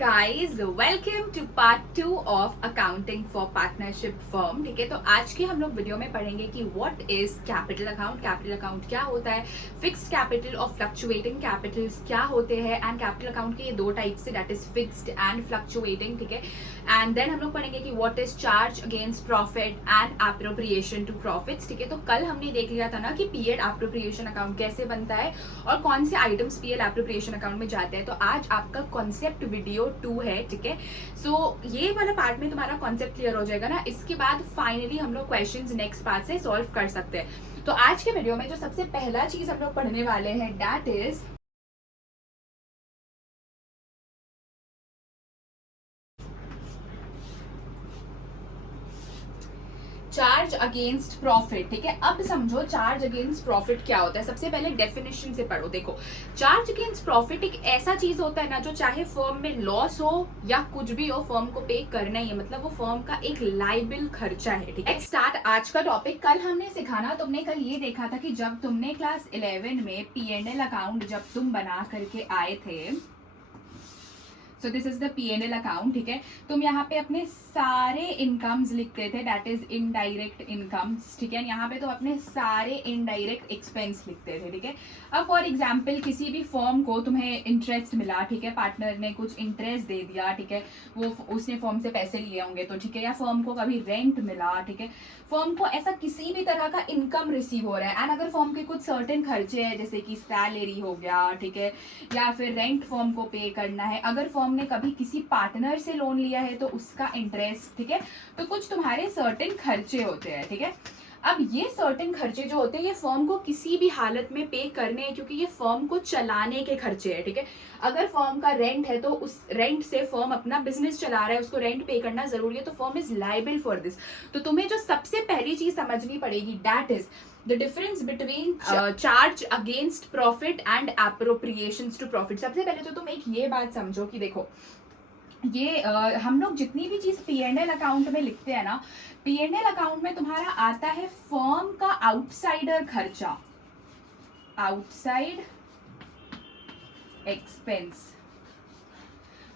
Guys, welcome to part 2 of accounting for partnership firm. ठीक है, तो आज की हम लोग वीडियो में पढ़ेंगे कि what is capital account, capital account क्या होता है, फिक्स्ड कैपिटल और फ्लक्चुएटिंग कैपिटल्स क्या होते हैं, एंड कैपिटल अकाउंट के ये दो टाइप से, that is fixed and fluctuating. ठीक है, एंड देन हम लोग पढ़ेंगे कि what is charge against profit and appropriation to profits. ठीक है, तो कल हमने देख लिया था ना कि पीएल एप्रोप्रिएशन अकाउंट कैसे बनता है और कौन से आइटम्स पीएल एप्रोप्रिएशन अकाउंट में जाते हैं। तो आज आपका कॉन्सेप्ट वीडियो 2 है। ठीक है, सो ये वाला पार्ट में तुम्हारा कॉन्सेप्ट क्लियर हो जाएगा ना, इसके बाद फाइनली हम लोग क्वेश्चंस नेक्स्ट पार्ट से सॉल्व कर सकते हैं। तो आज के वीडियो में जो सबसे पहला चीज हम लोग पढ़ने वाले हैं that is charge against profit. ठीक है, अब समझो चार्ज अगेंस्ट प्रॉफिट क्या होता है। सबसे पहले डेफिनेशन से पढ़ो। देखो, चार्ज अगेंस्ट प्रॉफिट एक ऐसा चीज होता है ना जो चाहे फर्म में लॉस हो या कुछ भी हो, फर्म को पे करना ही है, मतलब वो फर्म का एक लाइबिल खर्चा है। ठीक है, स्टार्ट आज का टॉपिक। कल हमने सिखाना, तुमने कल ये देखा था कि जब तुमने क्लास 11 में P&L अकाउंट जब तुम बना करके आए थे, so this is the P&L account. ठीक है, तुम यहाँ पे अपने सारे इनकम्स लिखते थे, दैट इज इनडायरेक्ट इनकम्स। ठीक है, यहाँ पे तो अपने सारे इनडायरेक्ट एक्सपेंस लिखते थे। ठीक है, अब फॉर एग्जाम्पल किसी भी फर्म को तुम्हें इंटरेस्ट मिला, ठीक है, पार्टनर ने कुछ इंटरेस्ट दे दिया, ठीक है, वो उसने फर्म से पैसे लिए होंगे तो ठीक है, या फर्म को कभी रेंट मिला, ठीक है, फर्म को ऐसा किसी भी तरह का इनकम रिसीव हो रहा है, एंड अगर फर्म के कुछ सर्टेन खर्चे हैं जैसे कि सैलरी हो गया, ठीक है, या फिर रेंट फर्म को पे करना है, अगर फर्म ने कभी किसी पार्टनर से लोन लिया है तो उसका इंटरेस्ट, ठीक है, तो कुछ तुम्हारे सर्टेन खर्चे होते हैं। ठीक है, अब ये सर्टेन खर्चे जो होते हैं ये फर्म को किसी भी हालत में पे करने हैं, क्योंकि ये फर्म को चलाने के खर्चे हैं। ठीक है, अगर फर्म का रेंट है तो उस रेंट से फर्म अपना बिजनेस चला रहा है, उसको रेंट पे करना जरूरी है, तो firm is liable for this. तो तुम्हें जो सबसे पहली चीज समझनी पड़ेगी that is the difference between charge against profit and appropriations to profit. सबसे पहले तो तुम एक ये बात समझो कि देखो, ये हम लोग जितनी भी चीज P&L अकाउंट में लिखते हैं ना, P&L अकाउंट में तुम्हारा आता है फर्म का आउटसाइडर खर्चा, आउटसाइड एक्सपेंस।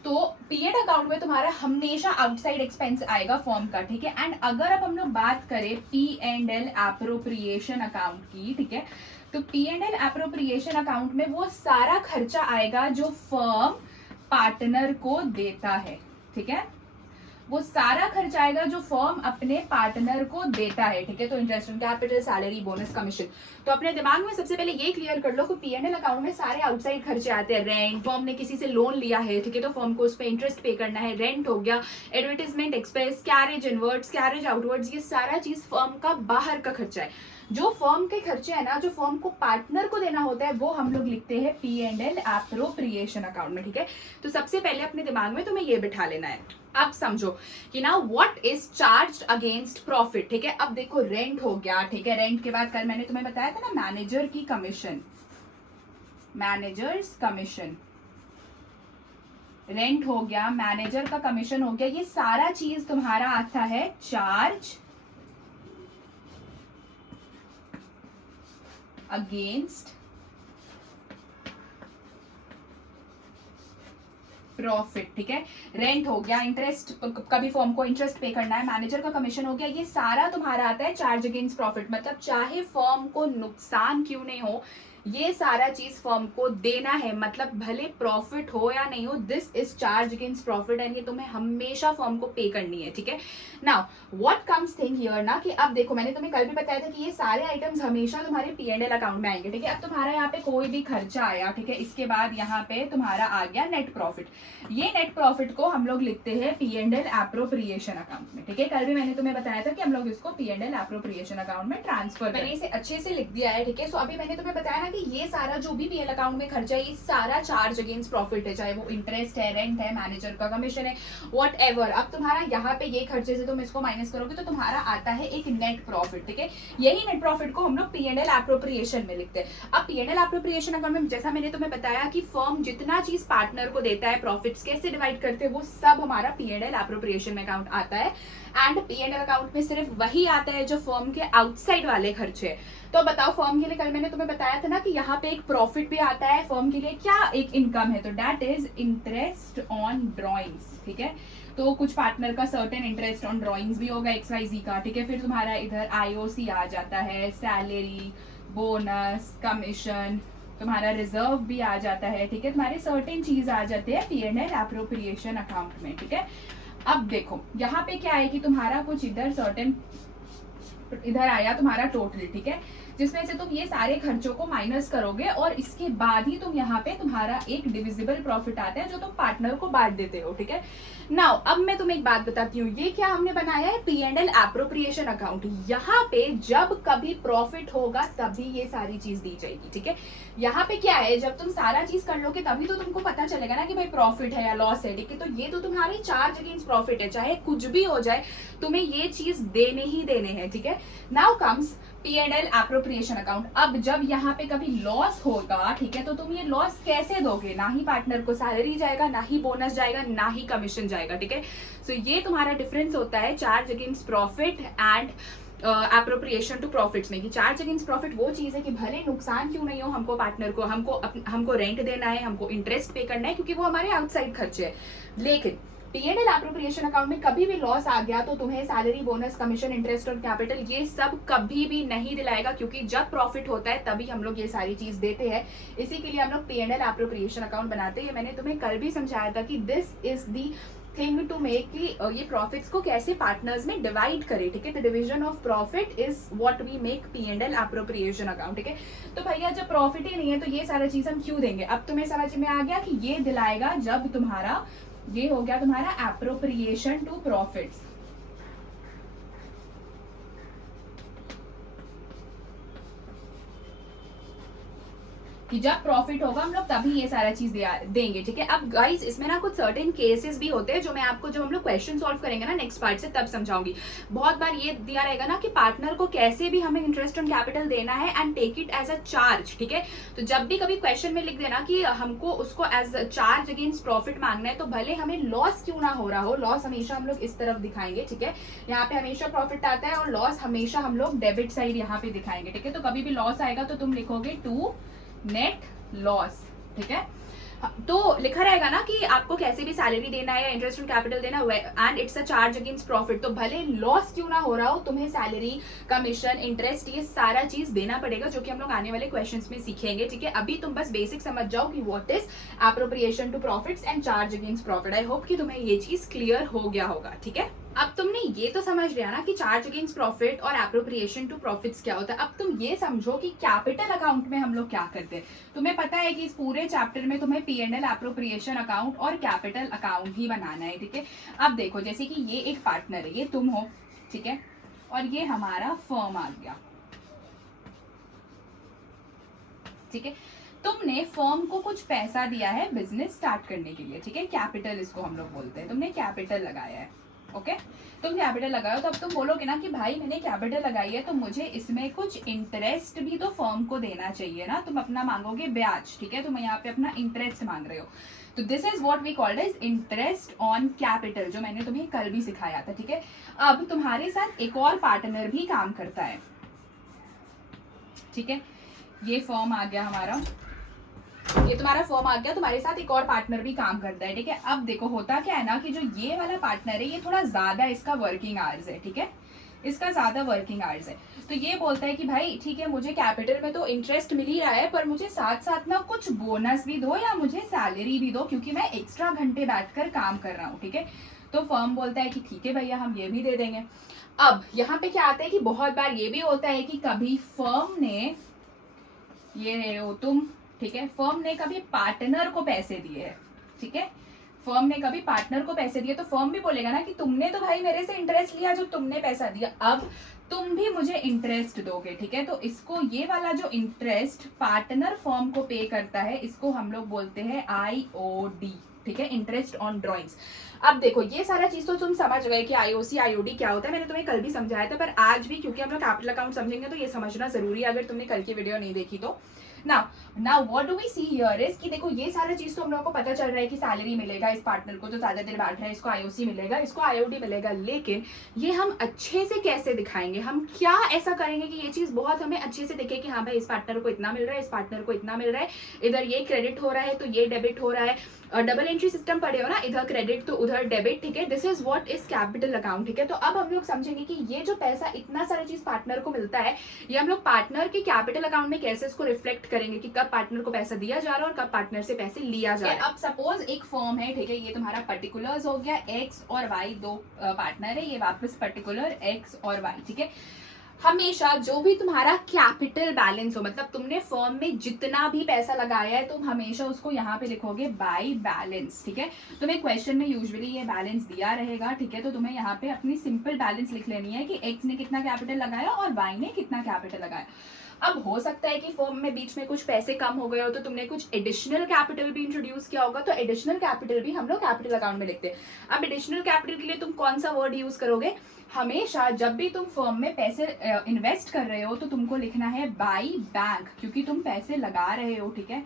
तो P&L अकाउंट में तुम्हारा हमेशा आउटसाइड एक्सपेंस आएगा फर्म का। ठीक है, एंड अगर अब हम लोग बात करें P&L एप्रोप्रिएशन अकाउंट की, ठीक है, तो P&L एप्रोप्रिएशन अकाउंट में वो सारा खर्चा आएगा जो फर्म पार्टनर को देता है। ठीक है, वो सारा खर्च आएगा जो फर्म अपने पार्टनर को देता है। ठीक है, तो interest on capital, salary, bonus, commission. तो अपने दिमाग में सबसे पहले ये क्लियर कर लो कि P&L अकाउंट में सारे आउटसाइड खर्चे आते हैं। रेंट, फर्म ने किसी से लोन लिया है, ठीक है, तो फर्म को उस पर इंटरेस्ट पे करना है, रेंट हो गया, advertisement expense, carriage inwards, carriage outwards, ये सारा चीज फर्म का बाहर का खर्चा है। जो फर्म के खर्चे है ना, जो फर्म को पार्टनर को देना होता है, वो हम लोग लिखते हैं P&L एप्रोप्रिएशन अकाउंट में। ठीक है, तो सबसे पहले अपने दिमाग में तुम्हें ये बिठा लेना है। अब समझो कि ना what is charge against profit. ठीक है, अब देखो रेंट हो गया, ठीक है, रेंट के बाद कल मैंने तुम्हें बताया था ना मैनेजर की कमीशन, मैनेजर्स कमीशन, रेंट हो गया, मैनेजर का कमीशन हो गया, ये सारा चीज तुम्हारा आता है चार्ज अगेंस्ट प्रॉफिट। ठीक है, रेंट हो गया, इंटरेस्ट, कभी फर्म को इंटरेस्ट पे करना है, मैनेजर का कमीशन हो गया, ये सारा तुम्हारा आता है चार्ज अगेंस्ट प्रॉफिट। मतलब चाहे फर्म को नुकसान क्यों नहीं हो, ये सारा चीज फर्म को देना है, मतलब भले प्रॉफिट हो या नहीं हो, this is charge against profit, and ये तुम्हें हमेशा फर्म को पे करनी है। ठीक है, now what comes thing here ना, कि अब देखो मैंने तुम्हें कल भी बताया था कि ये सारे आइटम्स हमेशा तुम्हारे P&L अकाउंट में आएंगे। ठीक है, अब तुम्हारा यहाँ पे कोई भी खर्चा आया, ठीक है, इसके बाद यहाँ पे तुम्हारा आ गया नेट प्रॉफिट। ये नेट प्रॉफिट को हम लोग लिखते हैं P&L एप्रोप्रिएशन अकाउंट में। ठीक है, कल भी मैंने तुम्हें बताया था कि हम लोग इसको P&L एप्रोप्रिएशन अकाउंट में ट्रांसफर, मैंने इसे अच्छे से लिख दिया है। ठीक है, सो अभी मैंने तुम्हें बताया ना कि ये सारा जो भी P&L अकाउंट में खर्चा है, ये सारा चार्ज अगेंस्ट प्रॉफिट है, चाहे वो इंटरेस्ट है, रेंट है, मैनेजर का कमीशन है, वॉट एवर। अब तुम्हारा यहाँ पे ये खर्चे से तुम इसको माइनस करोगे तो तुम्हारा आता है एक नेट प्रॉफिट। ठीक है, यही नेट प्रॉफिट को हम लोग P&L एप्रोप्रिएशन में लिखते हैं। अब P&L एप्रोप्रिएशन अकाउंट में जैसा मैंने तुम्हें बताया कि फर्म जितना चीज पार्टनर को देता है, प्रॉफिट्स कैसे डिवाइड करते हैं, वो सब हमारा P&L एप्रोप्रिएशन में अकाउंट आता है। एंड P&L अकाउंट में सिर्फ वही आता है जो फर्म के आउटसाइड वाले खर्चे। तो बताओ, फर्म के लिए कल मैंने तुम्हें बताया था ना कि यहाँ पे एक प्रॉफिट भी आता है फर्म के लिए, क्या एक इनकम है, तो that is interest on drawings, ठीक है। तो कुछ पार्टनर का सर्टेन इंटरेस्ट ऑन ड्रॉइंग्स भी होगा XYZ का, ठीक है। फिर तुम्हारा इधर IOC आ जाता है, सैलरी, बोनस, कमीशन, तुम्हारा रिजर्व भी आ जाता है, ठीक है। तुम्हारे सर्टेन चीज आ जाते हैं P&L एप्रोप्रिएशन अकाउंट में, ठीक है। अब देखो यहाँ पे क्या है कि तुम्हारा कुछ इधर सर्टेन इधर आया तुम्हारा टोटल, ठीक है, जिसमें से तुम ये सारे खर्चों को माइनस करोगे और इसके बाद ही तुम यहाँ पे तुम्हारा एक डिविजिबल प्रॉफिट आता है जो तुम पार्टनर को बांट देते हो, ठीक है। नाउ अब मैं तुम्हें एक बात बताती हूँ, ये क्या हमने बनाया है P&L एप्रोप्रिएशन अकाउंट। यहाँ पे जब कभी प्रॉफिट होगा तभी ये सारी चीज दी जाएगी, ठीक है। यहाँ पे क्या है, जब तुम सारा चीज कर लोगे तभी तो तुमको पता चलेगा ना कि भाई प्रॉफिट है या लॉस है, ठीक है। तो ये तो तुम्हारी चार्ज अगेंस्ट प्रॉफिट है, चाहे कुछ भी हो जाए तुम्हें ये चीज देने ही देने हैं, ठीक है। Now comes P&L appropriation account. अब जब यहाँ पे कभी लॉस होगा, ठीक है, तो तुम ये लॉस कैसे दोगे, ना ही पार्टनर को सैलरी जाएगा, ना ही बोनस जाएगा, ना ही कमीशन जाएगा, ठीक है। सो ये तुम्हारा डिफरेंस होता है charge against profit and appropriation to profits में। कि चार्ज अगेंस्ट प्रॉफिट वो चीज है कि भले नुकसान क्यों नहीं हो, हमको पार्टनर को हमको रेंट देना है, हमको इंटरेस्ट पे करना है, क्योंकि वो हमारे आउटसाइड खर्चे है। लेकिन P&L एप्रोप्रिएशन अकाउंट में कभी भी लॉस आ गया तो तुम्हें सैलरी, बोनस, कमीशन, इंटरेस्ट और कैपिटल ये सब कभी भी नहीं दिलाएगा, क्योंकि जब प्रॉफिट होता है तभी हम लोग ये सारी चीज देते हैं। इसी के लिए हम लोग P&L एप्रोप्रिएशन अकाउंट बनाते हैं। मैंने तुम्हें कल भी समझाया था कि this is the thing to make कि ये प्रॉफिट्स को कैसे पार्टनर्स में डिवाइड करे, ठीक है। The division of profit is what we make P&L appropriation account, ठीक है। तो भैया जब प्रॉफिट ही नहीं है तो ये सारा चीज हम क्यों देंगे। अब तुम्हें समझ में आ गया कि ये दिलाएगा जब तुम्हारा ये हो गया तुम्हारा एप्रोप्रिएशन टू प्रॉफिट्स। कि जब प्रॉफिट होगा हम लोग तभी ये सारा चीज देंगे, ठीक है। अब गाइस इसमें ना कुछ सर्टेन केसेस भी होते हैं जो मैं आपको जब हम लोग क्वेश्चन सॉल्व करेंगे ना नेक्स्ट पार्ट से तब समझाऊंगी। बहुत बार ये दिया रहेगा ना कि पार्टनर को कैसे भी हमें इंटरेस्ट ऑन कैपिटल देना है and take it as a charge, ठीक है। तो जब भी कभी क्वेश्चन में लिख देना कि हमको उसको एज चार्ज अगेंस्ट प्रॉफिट मांगना है, तो भले हमें लॉस क्यों ना हो रहा हो, लॉस हमेशा हम लोग इस तरफ दिखाएंगे, ठीक है। यहाँ पे हमेशा प्रॉफिट आता है और लॉस हमेशा हम लोग डेबिट साइड यहाँ पे दिखाएंगे, ठीक है। तो कभी भी लॉस आएगा तो तुम लिखोगे टू नेट लॉस, ठीक है। तो लिखा रहेगा ना कि आपको कैसे भी सैलरी देना है, इंटरेस्ट ऑन कैपिटल देना है and it's a charge against profit. तो भले लॉस क्यों ना हो रहा हो तुम्हें सैलरी, कमीशन, इंटरेस्ट ये सारा चीज देना पड़ेगा, जो कि हम लोग आने वाले क्वेश्चंस में सीखेंगे, ठीक है। अभी तुम बस बेसिक समझ जाओ कि what is appropriation to profits and charge against profit. I hope कि तुम्हें ये चीज क्लियर हो गया होगा, ठीक है। अब तुमने ये तो समझ लिया ना कि चार्ज अगेंस्ट प्रॉफिट और एप्रोप्रिएशन टू प्रॉफिट्स क्या होता है। अब तुम ये समझो कि कैपिटल अकाउंट में हम लोग क्या करते हैं। तुम्हें पता है कि इस पूरे चैप्टर में तुम्हें P&L एप्रोप्रिएशन अकाउंट और कैपिटल अकाउंट ही बनाना है, ठीक है। अब देखो जैसे कि ये एक पार्टनर है, ये तुम हो, ठीक है, और ये हमारा फर्म आ गया, ठीक है। तुमने फर्म को कुछ पैसा दिया है बिजनेस स्टार्ट करने के लिए, ठीक है। कैपिटल इसको हम लोग बोलते हैं। तुमने कैपिटल लगाया है, ओके। तुम कैपिटल लगाओ तो अब तुम बोलोगे ना कि भाई मैंने कैपिटल लगाई है तो मुझे इसमें कुछ इंटरेस्ट भी तो फर्म को देना चाहिए ना। तुम अपना मांगोगे ब्याज, ठीक है। तुम यहाँ पे अपना इंटरेस्ट मांग रहे हो, तो this is what we called as interest on capital, जो मैंने तुम्हें कल भी सिखाया था, ठीक है। अब तुम्हारे साथ एक और पार्टनर भी काम करता है, ठीक है। ये फर्म आ गया हमारा, ये तुम्हारा फर्म आ गया, तुम्हारे साथ एक और पार्टनर भी काम करता है, ठीक है। अब देखो होता क्या है ना कि जो ये वाला पार्टनर है ये थोड़ा ज्यादा इसका वर्किंग आवर्स है, ठीक है, इसका ज्यादा वर्किंग आवर्स है। तो ये बोलता है कि भाई ठीक है मुझे कैपिटल में तो इंटरेस्ट मिल ही रहा है, पर मुझे साथ साथ ना कुछ बोनस भी दो या मुझे सैलरी भी दो, क्योंकि मैं एक्स्ट्रा घंटे बैठकर काम कर रहा हूँ, ठीक है। तो फर्म बोलता है कि ठीक है भैया हम ये भी दे देंगे। अब यहाँ पे क्या आता है कि बहुत बार ये भी होता है कि कभी फर्म ने, ये हो तुम, ठीक है, फर्म ने कभी पार्टनर को पैसे दिए हैं, ठीक है। फर्म ने कभी पार्टनर को पैसे दिए तो फर्म भी बोलेगा ना कि तुमने तो भाई मेरे से इंटरेस्ट लिया जो तुमने पैसा दिया, अब तुम भी मुझे इंटरेस्ट दोगे, ठीक है। तो इसको ये वाला जो इंटरेस्ट पार्टनर फर्म को पे करता है इसको हम लोग बोलते हैं IOD, ठीक है, इंटरेस्ट ऑन ड्रॉइंग्स। अब देखो ये सारा चीज तो तुम समझ गए कि IOC IOD क्या होता है, मैंने तुम्हें कल भी समझाया था, पर आज भी क्योंकि हम लोग कैपिटल अकाउंट समझेंगे तो ये समझना जरूरी है अगर तुमने कल की वीडियो नहीं देखी तो। Now what do we see here is कि देखो ये सारा चीज तो हम लोगों को पता चल रहा है कि सैलरी मिलेगा इस पार्टनर को जो ज्यादा देर बैठ रहा है, इसको आईओसी मिलेगा, इसको आईओडी मिलेगा, लेकिन ये हम अच्छे से कैसे दिखाएंगे, हम क्या ऐसा करेंगे कि ये चीज बहुत हमें अच्छे से दिखे कि हाँ भाई इस पार्टनर को इतना मिल रहा है, इस पार्टनर को इतना मिल रहा है, इधर ये क्रेडिट हो रहा है तो ये डेबिट हो रहा है, डबल एंट्री सिस्टम पढ़े हो ना, इधर क्रेडिट तो उधर डेबिट, ठीक है, this is what is capital account, ठीक है। तो अब हम लोग समझेंगे कि ये जो पैसा इतना सारा चीज पार्टनर को मिलता है, ये हम लोग पार्टनर के कैपिटल अकाउंट में कैसे इसको रिफ्लेक्ट करेंगे कि कब पार्टनर को पैसा दिया जा रहा है और कब पार्टनर से पैसे लिया जा रहा है। अब सपोज एक फर्म है, ठीक है, ये तुम्हारा पर्टिकुलर्स हो गया, एक्स और वाई दो पार्टनर है, ये वापस पर्टिकुलर एक्स और वाई, ठीक है। हमेशा जो भी तुम्हारा कैपिटल बैलेंस हो, मतलब तुमने फर्म में जितना भी पैसा लगाया है तुम हमेशा उसको यहाँ पे लिखोगे बाय बैलेंस, ठीक है। तुम्हें क्वेश्चन में यूजुअली ये बैलेंस दिया रहेगा, ठीक है, तो तुम्हें यहाँ पे अपनी सिंपल बैलेंस लिख लेनी है कि एक्स ने कितना कैपिटल लगाया और वाई ने कितना कैपिटल लगाया। अब हो सकता है कि फर्म में बीच में कुछ पैसे कम हो गए हो तो तुमने कुछ एडिशनल कैपिटल भी इंट्रोड्यूस किया होगा, तो एडिशनल कैपिटल भी हम लोग कैपिटल अकाउंट में लिखते हैं। अब एडिशनल कैपिटल के लिए तुम कौन सा वर्ड यूज करोगे, हमेशा जब भी तुम फर्म में पैसे इन्वेस्ट कर रहे हो तो तुमको लिखना है बाय बैंक, क्योंकि तुम पैसे लगा रहे हो, ठीक है,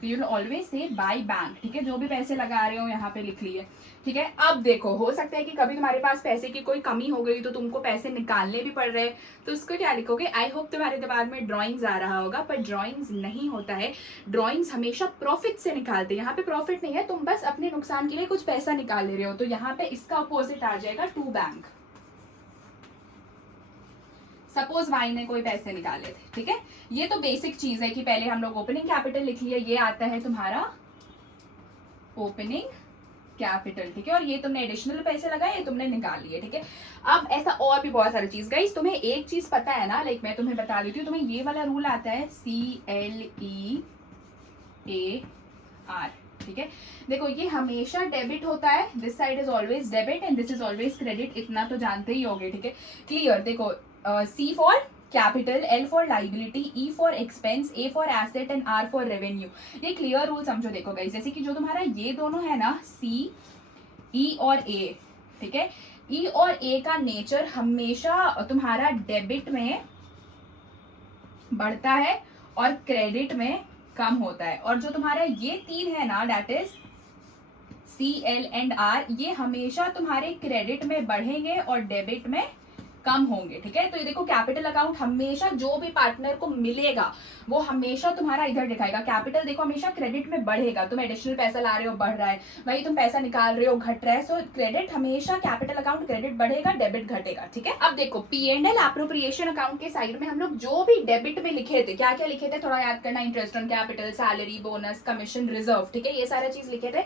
तो you will always say by bank, ठीक है, जो भी पैसे लगा रहे हो यहाँ पे लिख लिए, ठीक है। अब देखो हो सकता है कि कभी तुम्हारे पास पैसे की कोई कमी हो गई तो तुमको पैसे निकालने भी पड़ रहे हैं, तो उसको क्या लिखोगे, आई होप तुम्हारे दिमाग में ड्राइंग्स आ रहा होगा, पर ड्राइंग्स नहीं होता है, ड्राइंग्स हमेशा प्रॉफिट से निकालते हैं, यहाँ पे प्रॉफिट नहीं है, तुम बस अपने नुकसान के लिए कुछ पैसा निकाल ले रहे हो, तो यहाँ पे इसका अपोजिट आ जाएगा टू बैंक। सपोज वाई ने कोई पैसे निकाले थे, ठीक है, ये तो बेसिक चीज है कि पहले हम लोग ओपनिंग कैपिटल लिख लिया, ये आता है तुम्हारा ओपनिंग कैपिटल, ठीक है, और ये तुमने एडिशनल पैसे लगाए, ये तुमने निकाल लिए, ठीक है। अब ऐसा और भी बहुत सारी चीज, गाइस तुम्हें एक चीज पता है ना, लाइक मैं तुम्हें बता देती हूँ, तुम्हें ये वाला रूल आता है CLEAR, ठीक है। देखो ये हमेशा डेबिट होता है, this side is always debit and this is always credit, इतना तो जानते ही होगे, ठीक है, क्लियर। देखो C for capital, L for liability, E for expense, A for asset and R for revenue, ये क्लियर रूल समझो। देखो गाइस जैसे कि जो तुम्हारा ये दोनों है ना C, E और A, ठीक है, E और A का नेचर हमेशा तुम्हारा डेबिट में बढ़ता है और क्रेडिट में कम होता है, और जो तुम्हारा ये तीन है ना that is C, L and R, ये हमेशा तुम्हारे क्रेडिट में बढ़ेंगे और डेबिट में कम होंगे, ठीक है। तो ये देखो कैपिटल अकाउंट हमेशा जो भी पार्टनर को मिलेगा वो हमेशा तुम्हारा इधर दिखाएगा, कैपिटल देखो हमेशा क्रेडिट में बढ़ेगा, तुम एडिशनल पैसा ला रहे हो बढ़ रहा है, वही तुम पैसा निकाल रहे हो घट रहा है, सो क्रेडिट हमेशा कैपिटल अकाउंट क्रेडिट बढ़ेगा डेबिट घटेगा, ठीक है। अब देखो P&L एप्रोप्रिएशन अकाउंट के साइड में हम लोग जो भी डेबिट में लिखे थे, क्या क्या लिखे थे थोड़ा याद करना, interest on capital, salary, bonus, commission, reserve, ठीक है, ये सारा चीज लिखे थे,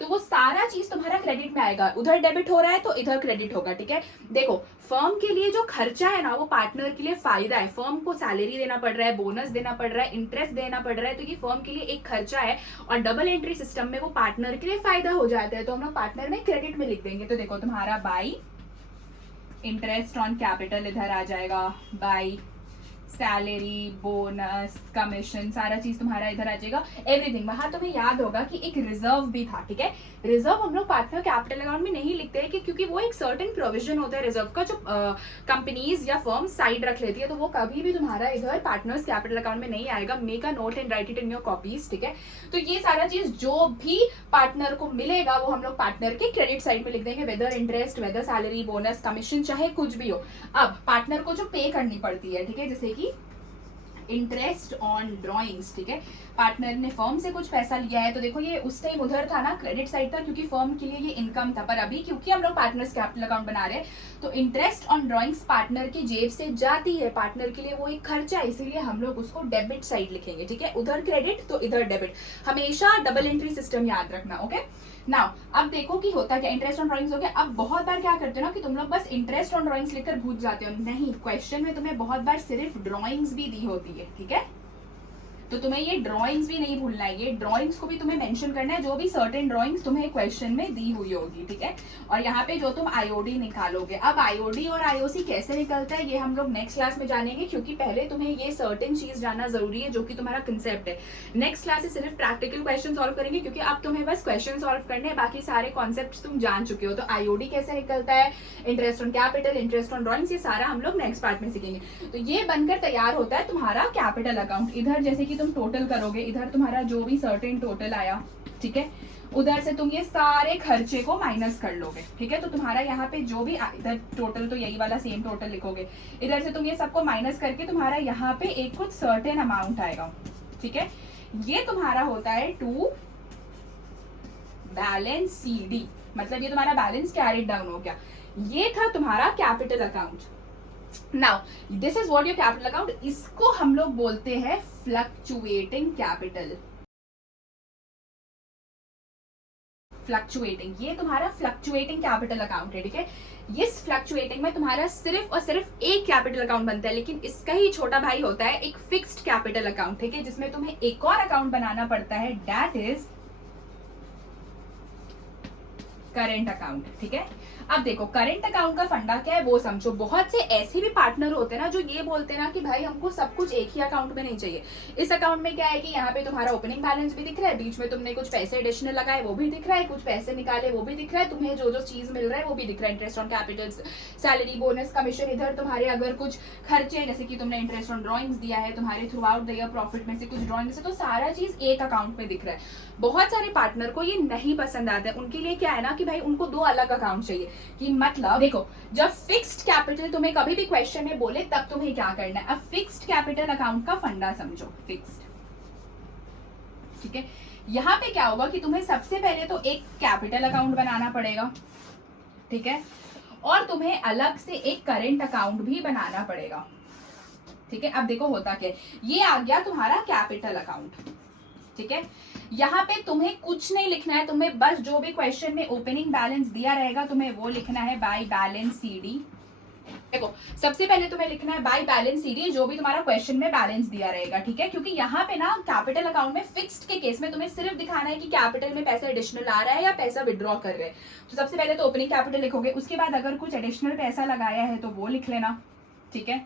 तो वो सारा चीज तुम्हारा क्रेडिट में आएगा, उधर डेबिट हो रहा है तो इधर क्रेडिट होगा, ठीक है। देखो फर्म के लिए जो खर्चा है ना वो पार्टनर के लिए फायदा है, फर्म को सैलरी देना पड़ रहा है, बोनस देना पड़ रहा है, इंटरेस्ट देना पड़ रहा है, तो ये फर्म के लिए एक खर्चा है, और डबल एंट्री सिस्टम में वो पार्टनर के लिए फायदा हो जाता है, तो हम लोग पार्टनर में क्रेडिट में लिख देंगे। तो देखो तुम्हारा बाय इंटरेस्ट ऑन कैपिटल इधर आ जाएगा, बाय सैलरी, बोनस, कमीशन, सारा चीज तुम्हारा इधर आ जाएगा, एवरीथिंग। वहां तुम्हें याद होगा कि एक रिजर्व भी था, ठीक है, रिजर्व हम लोग पार्टनर कैपिटल अकाउंट में नहीं लिखते हैं कि क्योंकि वो एक सर्टेन प्रोविजन होता है रिजर्व का, जो कंपनीज या फर्म साइड रख लेती है, तो वो कभी भी तुम्हारा इधर पार्टनर्स कैपिटल अकाउंट में नहीं आएगा। Make a note and right it in your copies, ठीक है। तो ये सारा चीज जो भी पार्टनर को मिलेगा वो हम लोग पार्टनर के क्रेडिट साइड में लिख देंगे, whether interest, whether salary, bonus, commission, चाहे कुछ भी हो। अब पार्टनर को जो पे करनी पड़ती है, ठीक है, जैसे कि इंटरेस्ट ऑन ड्रॉइंग्स, ठीक है, पार्टनर ने फर्म से कुछ पैसा लिया है, तो देखो ये उस टाइम उधर था ना, क्रेडिट साइड था, क्योंकि फर्म के लिए ये इनकम था, पर अभी क्योंकि हम लोग पार्टनर्स कैपिटल अकाउंट बना रहे हैं तो इंटरेस्ट ऑन ड्रॉइंग्स पार्टनर की जेब से जाती है, पार्टनर के लिए वो एक खर्चा है, इसीलिए हम लोग उसको डेबिट साइड लिखेंगे, ठीक है, उधर क्रेडिट तो इधर डेबिट, हमेशा डबल एंट्री सिस्टम याद रखना, ओके। नाउ अब देखो कि होता क्या, इंटरेस्ट ऑन ड्राइंग्स हो गया। अब बहुत बार क्या करते हो ना कि तुम लोग बस इंटरेस्ट ऑन ड्राइंग्स लिखकर भूल जाते हो, नहीं, क्वेश्चन में तुम्हें बहुत बार सिर्फ ड्राइंग्स भी दी होती है, ठीक है, तो तुम्हें ये ड्राइंग्स भी नहीं भूलना है, ये ड्राइंग्स को भी तुम्हें मेंशन करना है, जो भी सर्टेन ड्राइंग्स तुम्हें क्वेश्चन में दी हुई होगी, ठीक है। और यहाँ पे जो तुम आईओडी निकालोगे, अब आईओडी और आईओसी कैसे निकलता है ये हम लोग नेक्स्ट क्लास में जानेंगे, क्योंकि पहले तुम्हें ये सर्टेन चीज जानना जरूरी है जो कि तुम्हारा कंसेप्ट है। नेक्स्ट क्लास से सिर्फ प्रैक्टिकल क्वेश्चन सॉल्व करेंगे, क्योंकि अब तुम्हें बस क्वेश्चन सॉल्व करने हैं, बाकी सारे कॉन्सेप्ट तुम जान चुके हो। तो आईओडी कैसे निकलता है, interest on capital, interest on drawings, ये सारा हम लोग नेक्स्ट पार्ट में सीखेंगे। तो ये बनकर तैयार होता है तुम्हारा कैपिटल अकाउंट। इधर जैसे कि तुम टोटल करोगे, इधर तुम्हारा जो भी सर्टेन टोटल आया, ठीक है, उधर से तुम ये सारे खर्चे को माइनस कर लोगे, ठीक है। तो तुम्हारा यहाँ पे जो भी इधर टोटल, तो यही वाला सेम टोटल लिखोगे, इधर से तुम ये सबको माइनस करके तुम्हारा यहाँ पे एक कुछ सर्टेन अमाउंट आएगा, ठीक है। ये तुम्हारा होता है टू बैलेंस CD, मतलब ये तुम्हारा बैलेंस कैरिड डाउन हो गया। ये था तुम्हारा capital account. Now this is what your capital account, इसको हम लोग बोलते हैं फ्लक्चुएटिंग कैपिटल। फ्लक्चुएटिंग, ये तुम्हारा फ्लक्चुएटिंग कैपिटल अकाउंट है, ठीक है। इस फ्लक्चुएटिंग में तुम्हारा सिर्फ और सिर्फ एक कैपिटल अकाउंट बनता है, लेकिन इसका ही छोटा भाई होता है एक फिक्स्ड कैपिटल अकाउंट, ठीक है, जिसमें तुम्हें एक और अकाउंट बनाना पड़ता है, दैट इज करेंट अकाउंट, ठीक है। अब देखो करेंट अकाउंट का फंडा क्या है वो समझो। बहुत से ऐसे भी पार्टनर होते हैं ना जो ये बोलते हैं ना कि भाई हमको सब कुछ एक ही अकाउंट में नहीं चाहिए। इस अकाउंट में क्या है कि यहाँ पे तुम्हारा ओपनिंग बैलेंस भी दिख रहा है, बीच में तुमने कुछ पैसे एडिशनल लगाए वो भी दिख रहा है, कुछ पैसे निकाले वो भी दिख रहा है, तुम्हें जो जो चीज मिल रहा है वो भी दिख रहा है, interest on capital, salary, bonus, commission. इधर तुम्हारे अगर कुछ खर्चे जैसे कि तुमने इंटरेस्ट ऑन ड्रॉइंग्स दिया है, तुम्हारे through out the year profit में से कुछ ड्रॉइंग से, तो सारा चीज एक अकाउंट में दिख रहा है। बहुत सारे पार्टनर को ये नहीं पसंद आता है, उनके लिए क्या है ना कि भाई उनको दो अलग अकाउंट चाहिए। कि मतलब देखो जब फिक्स्ड कैपिटल तुम्हें कभी भी क्वेश्चन में बोले तब तुम्हें क्या करना है। अब फिक्स्ड कैपिटल अकाउंट का फंडा समझो, फिक्स्ड, ठीक है। यहां पे क्या होगा कि तुम्हें सबसे पहले तो एक कैपिटल अकाउंट बनाना पड़ेगा, ठीक है, और तुम्हें अलग से एक करेंट अकाउंट भी बनाना पड़ेगा, ठीक है। अब देखो होता क्या है, ये आ गया तुम्हारा कैपिटल अकाउंट, ठीक है। यहाँ पे तुम्हें कुछ नहीं लिखना है, तुम्हें बस जो भी क्वेश्चन में ओपनिंग बैलेंस दिया रहेगा तुम्हें वो लिखना है बाय बैलेंस CD। देखो सबसे पहले तुम्हें लिखना है बाय बैलेंस CD जो भी तुम्हारा क्वेश्चन में बैलेंस दिया रहेगा, ठीक है। क्योंकि यहाँ पे ना कैपिटल अकाउंट में फिक्स्ड के केस में तुम्हें सिर्फ दिखाना है कि कैपिटल में पैसा एडिशनल आ रहा है या पैसा विड्रॉ कर रहे हैं। तो सबसे पहले तो ओपनिंग कैपिटल लिखोगे, उसके बाद अगर कुछ एडिशनल पैसा लगाया है तो वो लिख लेना, ठीक है,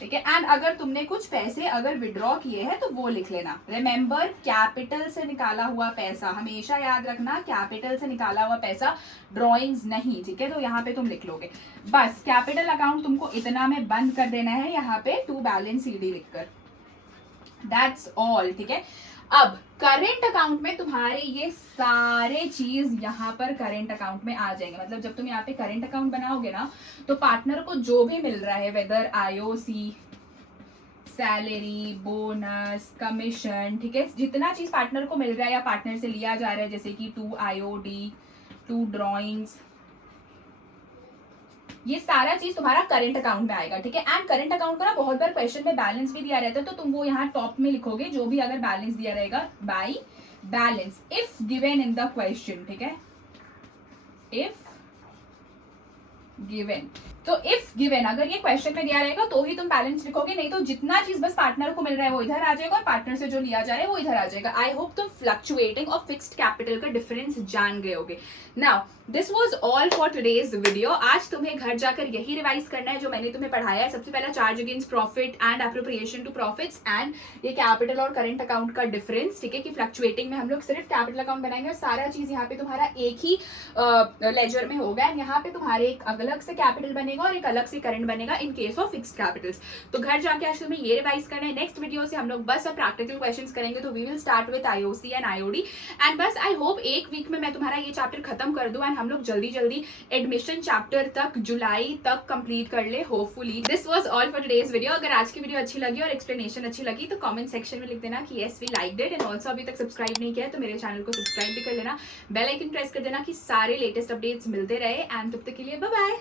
ठीक है। एंड अगर तुमने कुछ पैसे अगर विड्रॉ किए हैं तो वो लिख लेना। रिमेंबर कैपिटल से निकाला हुआ पैसा, हमेशा याद रखना कैपिटल से निकाला हुआ पैसा, ड्रॉइंग्स नहीं, ठीक है। तो यहाँ पे तुम लिख लोगे, बस कैपिटल अकाउंट तुमको इतना में बंद कर देना है यहाँ पे टू बैलेंस CD लिखकर, दैट्स ऑल, ठीक है। अब करेंट अकाउंट में तुम्हारे ये सारे चीज यहाँ पर करेंट अकाउंट में आ जाएंगे। मतलब जब तुम यहाँ पे करेंट अकाउंट बनाओगे ना तो पार्टनर को जो भी मिल रहा है, whether IOC, salary, bonus, commission, ठीक है, जितना चीज पार्टनर को मिल रहा है या पार्टनर से लिया जा रहा है, जैसे कि 2 IOD, 2 ड्रॉइंग्स, ये सारा चीज तुम्हारा करंट अकाउंट में आएगा, ठीक है। एंड करंट अकाउंट का ना बहुत बार क्वेश्चन में बैलेंस भी दिया रहता है, तो तुम वो यहाँ टॉप में लिखोगे जो भी अगर बैलेंस दिया रहेगा by balance if given in the question, ठीक है, इफ गिवन। तो इफ गिवन अगर ये क्वेश्चन में दिया रहेगा तो ही तुम बैलेंस लिखोगे, नहीं तो जितना चीज बस पार्टनर को मिल रहा है वो इधर आ जाएगा और पार्टनर से जो लिया जा रहा है वो इधर आ जाएगा। आई होप तुम फ्लक्चुएटिंग और फिक्स्ड कैपिटल का डिफरेंस जान गए होगे। Now this was all for today's video. आज तुम्हें घर जाकर यही रिवाइज करना है जो मैंने तुम्हें पढ़ाया है। सबसे पहला charge against profit and appropriation to profits and ये कैपिटल और करंट अकाउंट का डिफरेंस, ठीक है, कि फ्लक्चुएटिंग में हम लोग सिर्फ कैपिटल अकाउंट बनाएंगे और सारा चीज यहाँ पे तुम्हारा एक ही लेजर में होगा एंड यहाँ पे तुम्हारे एक अलग से कैपिटल बनेगा और एक अलग से करंट बनेगा in case of fixed Capitals. तो घर जाके आज तुम्हें ये रिवाइज करना है। नेक्स्ट वीडियो से हम लोग बस अब प्रैक्टिकल क्वेश्चंस करेंगे, तो we will start with IOC and IOD and बस आई होप एक वीक में मैं तुम्हारा ये चैप्टर खत्म कर दूं एंड हम लोग जल्दी जल्दी एडमिशन चैप्टर तक जुलाई तक कंप्लीट कर ले hopefully. This was all for today's video. अगर आज की वीडियो अच्छी लगी और एक्सप्लेनेशन अच्छी लगी तो कमेंट सेक्शन में लिख देना कि yes we liked it and also अभी तक सब्सक्राइब नहीं किया है तो मेरे चैनल को सब्सक्राइब भी कर लेना, बेल आइकन प्रेस कर देना कि सारे लेटेस्ट अपडेट्स मिलते रहे एंड तब तक के लिए बाय बाय।